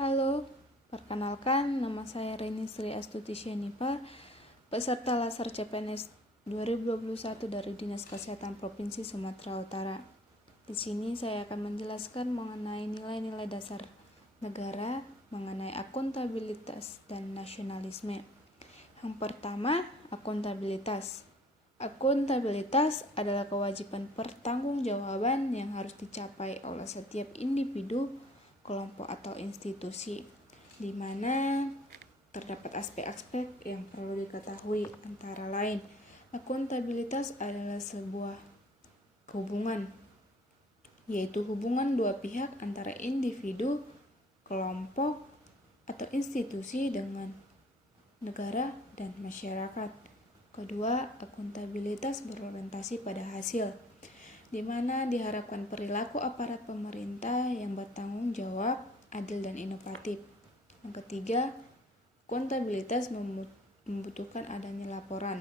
Halo, perkenalkan nama saya Reni Sri Astuti Syanipa, peserta Laser CPNS 2021 dari Dinas Kesehatan Provinsi Sumatera Utara. Di sini saya akan menjelaskan mengenai nilai-nilai dasar negara, mengenai akuntabilitas dan nasionalisme. Yang pertama, akuntabilitas. Akuntabilitas adalah kewajiban pertanggungjawaban yang harus dicapai oleh setiap individu, kelompok atau institusi, di mana terdapat aspek-aspek yang perlu diketahui, antara lain akuntabilitas adalah sebuah hubungan, yaitu hubungan dua pihak antara individu, kelompok, atau institusi dengan negara dan masyarakat. Kedua, akuntabilitas berorientasi pada hasil, di mana diharapkan perilaku aparat pemerintah yang bertanggung jawab, adil dan inovatif. Yang ketiga, akuntabilitas membutuhkan adanya laporan.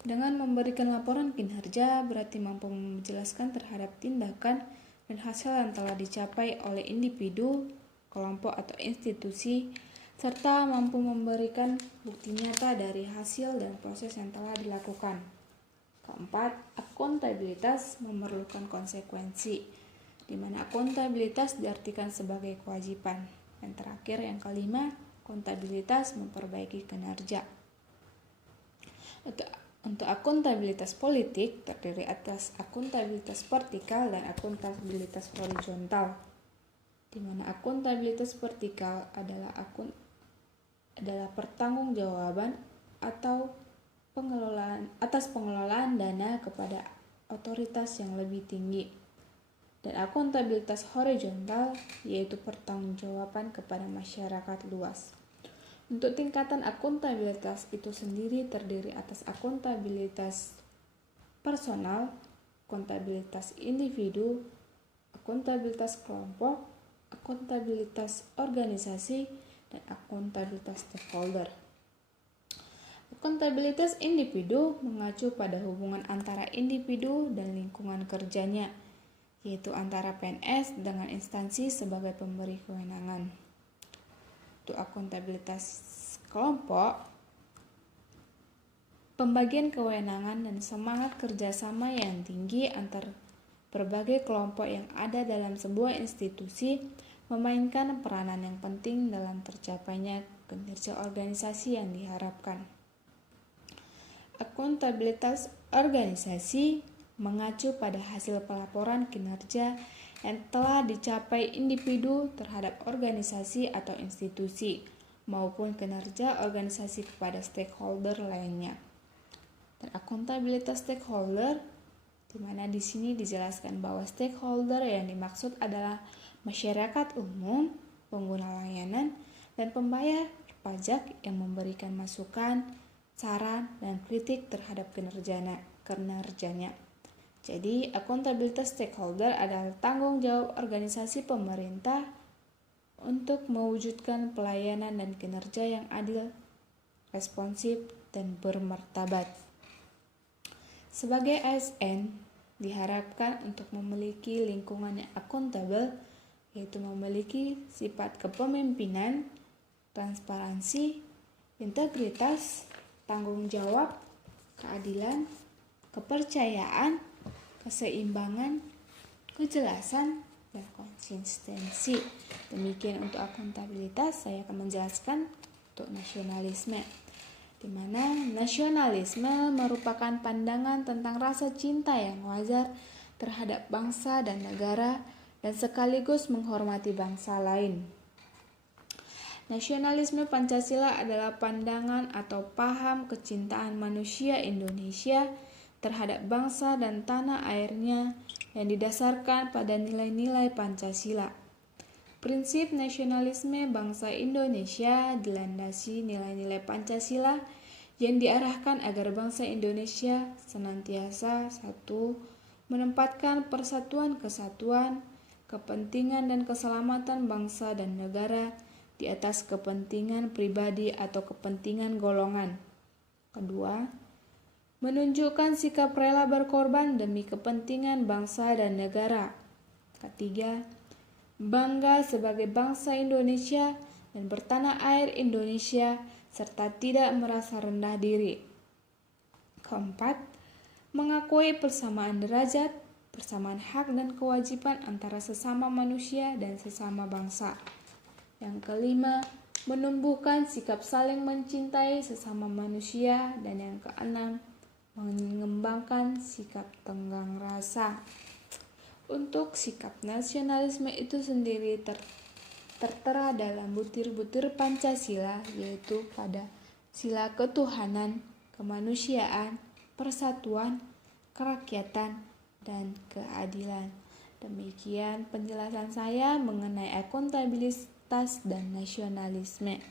Dengan memberikan laporan kinerja berarti mampu menjelaskan terhadap tindakan dan hasil yang telah dicapai oleh individu, kelompok atau institusi, serta mampu memberikan bukti nyata dari hasil dan proses yang telah dilakukan. Keempat, akuntabilitas memerlukan konsekuensi, di mana akuntabilitas diartikan sebagai kewajiban. Dan terakhir, yang kelima, akuntabilitas memperbaiki kinerja. Untuk akuntabilitas politik terdiri atas akuntabilitas vertikal dan akuntabilitas horizontal, di mana akuntabilitas vertikal adalah pertanggungjawaban atau pengelolaan dana kepada otoritas yang lebih tinggi, dan akuntabilitas horizontal yaitu pertanggungjawaban kepada masyarakat luas. Untuk tingkatan akuntabilitas itu sendiri terdiri atas akuntabilitas personal, akuntabilitas individu, akuntabilitas kelompok, akuntabilitas organisasi, dan akuntabilitas stakeholder. Akuntabilitas individu mengacu pada hubungan antara individu dan lingkungan kerjanya, yaitu antara PNS dengan instansi sebagai pemberi kewenangan. Untuk akuntabilitas kelompok, pembagian kewenangan dan semangat kerjasama yang tinggi antar berbagai kelompok yang ada dalam sebuah institusi memainkan peranan yang penting dalam tercapainya kinerja organisasi yang diharapkan. Akuntabilitas organisasi mengacu pada hasil pelaporan kinerja yang telah dicapai individu terhadap organisasi atau institusi maupun kinerja organisasi kepada stakeholder lainnya. Dan akuntabilitas stakeholder, di mana di sini dijelaskan bahwa stakeholder yang dimaksud adalah masyarakat umum, pengguna layanan, dan pembayar pajak yang memberikan masukan, saran, dan kritik terhadap kinerjanya. Jadi, akuntabilitas stakeholder adalah tanggung jawab organisasi pemerintah untuk mewujudkan pelayanan dan kinerja yang adil, responsif, dan bermartabat. Sebagai ASN, diharapkan untuk memiliki lingkungan yang akuntabel, yaitu memiliki sifat kepemimpinan, transparansi, integritas, tanggung jawab, keadilan, kepercayaan, keseimbangan, kejelasan, dan konsistensi. Demikian untuk akuntabilitas. Saya akan menjelaskan untuk nasionalisme, di mana nasionalisme merupakan pandangan tentang rasa cinta yang wajar terhadap bangsa dan negara dan sekaligus menghormati bangsa lain. Nasionalisme Pancasila adalah pandangan atau paham kecintaan manusia Indonesia terhadap bangsa dan tanah airnya yang didasarkan pada nilai-nilai Pancasila. Prinsip nasionalisme bangsa Indonesia dilandasi nilai-nilai Pancasila yang diarahkan agar bangsa Indonesia senantiasa satu, menempatkan persatuan kesatuan, kepentingan dan keselamatan bangsa dan negara di atas kepentingan pribadi atau kepentingan golongan. Kedua, menunjukkan sikap rela berkorban demi kepentingan bangsa dan negara. Ketiga, bangga sebagai bangsa Indonesia dan bertanah air Indonesia, serta tidak merasa rendah diri. Keempat, mengakui persamaan derajat, persamaan hak dan kewajiban antara sesama manusia dan sesama bangsa. Yang kelima, menumbuhkan sikap saling mencintai sesama manusia. Dan yang keenam, mengembangkan sikap tenggang rasa. Untuk sikap nasionalisme itu sendiri tertera dalam butir-butir Pancasila, yaitu pada sila ketuhanan, kemanusiaan, persatuan, kerakyatan, dan keadilan. Demikian penjelasan saya mengenai akuntabilitas dan nasionalisme.